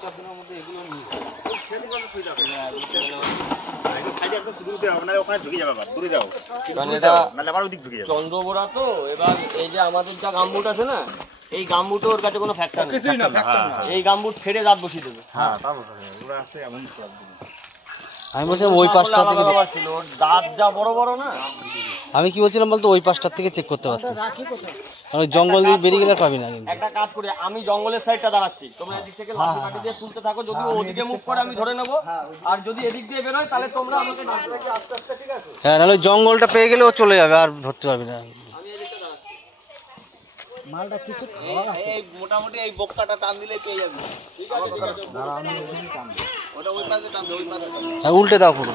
2-4 দিনের মধ্যে এগুলো নিয়ে চন্দ্রবোড়া তো এবার এই যে আমাদের যা গামবুট আছে না এই গামবুট ওর কাছে কোনো ফ্যাক্টর নেই এই গামবুট ছেড়ে দাঁত বসিয়ে দেবে আমি বলছিলাম ওই পাশটা থেকে দাঁত যা বড় বড় না আমি কি বলছিলাম বলতো ওই পাশটার থেকে চেক করতে পারতাম কারণ জঙ্গল দিয়ে বেরিয়ে গেলে পাবি না কিন্তু একটা কাজ করি আমি জঙ্গলের সাইডটা দাঁড়াচ্ছি তোমরা এদিক থেকে লাঠি কাঠি দিয়ে তুলতে থাকো যদি ওদিকে মুভ করে আমি ধরে নেবো আর যদি এদিক দিয়ে বেরোয় তাহলে তোমরা আমাকে আস্তে আস্তে ঠিক আছে হ্যাঁ নাহলে জঙ্গলটা পেয়ে গেলে ও চলে যাবে আর ধরতে পারবি না মালটা কিছু এই মোটামুটি এই বক্কাটা টান দিলে পেয়ে যাবে ঠিক আছে ওটা ওই পাশে টান ওই পাশে হ্যাঁ উল্টে দাও পুরো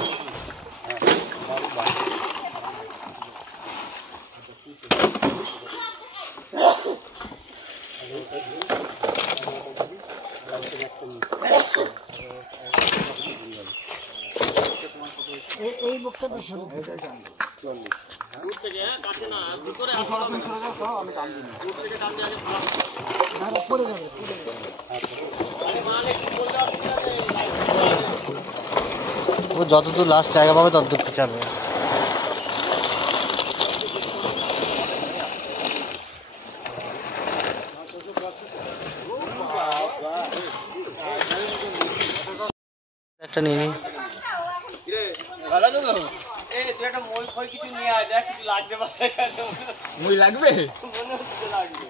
এই বক্তাটা শুরু হয়ে যায় দূর থেকে কাছে না ভিতরে আসো আমি টান দিই দূর থেকে টান দিয়ে আগে আর পড়ে যাবে আরে মানে কি বলতে আসছে ও যতদূর লাস্ট জায়গা পাবে ততদূর পিছাবে একটা নিয়ে নি একটা মই ফই কিছু নিয়ে আয় দেখ কিছু লাগবে মই লাগবে মনে হচ্ছে লাগবে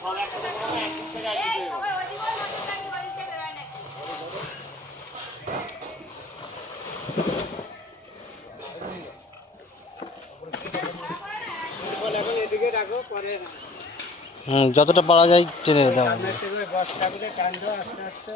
সব একসাথে করে একটু থেকে আসবে এখন এদিকে রাখো পরে যতটা পারা যায় টেনে দাও বস্তা করে টান দাও আস্তে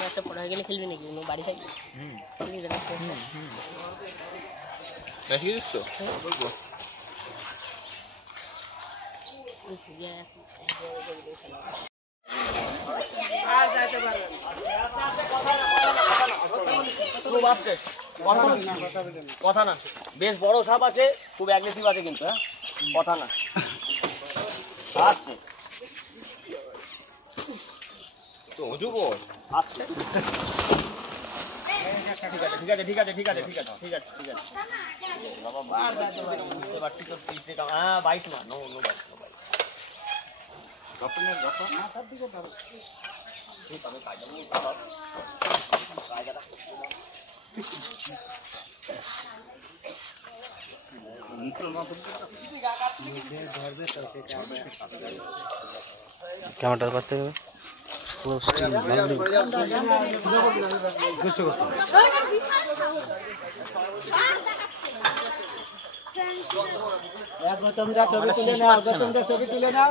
আস্তে পড়া গেলে খেলবি নাকি বাড়ি থাকবি তো কথা না বেশ বড় সাপ আছে খুব অ্যাগ্রেসিভ আছে কিন্তু হ্যাঁ কথা না আসছে তো অজগর আসছে ঠিক আছে ঠিক আছে ঠিক আছে ঠিক আছে ঠিক আছে ঠিক আছে বাবা বুঝতে পারছি তো হ্যাঁ বাইক না no no bike no bike গপনের গপ মাথার দিকে ধরো ঠিক আছে কায়দাটা ক্যামেরাটা করতে হবে পুরো স্টিল ভালো তোমরা ছবি তুলে নাও তোমরা ছবি তুলে নাও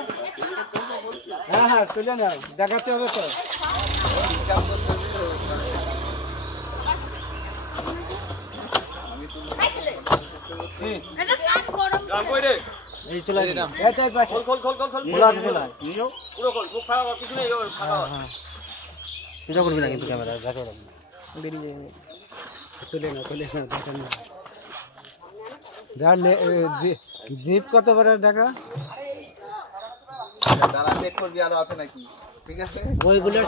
হ্যাঁ হ্যাঁ তুলে নাও দেখাতে হবে তো এই চলে দিলাম এটাই পাশে খোল খোল খোল খোল খোলা আছে খোলা নিও পুরো খোল মুখ ফাড়া কিছু নেই ফাড়া এটা করবি না কিন্তু ক্যামেরা দেখো বেরিয়ে যাবে তুলে নাও দেখেন না জিপ কত বড় দেখা দাঁড়া চেক করবি আরো আছে নাকি ঠিক আছে ওইগুলো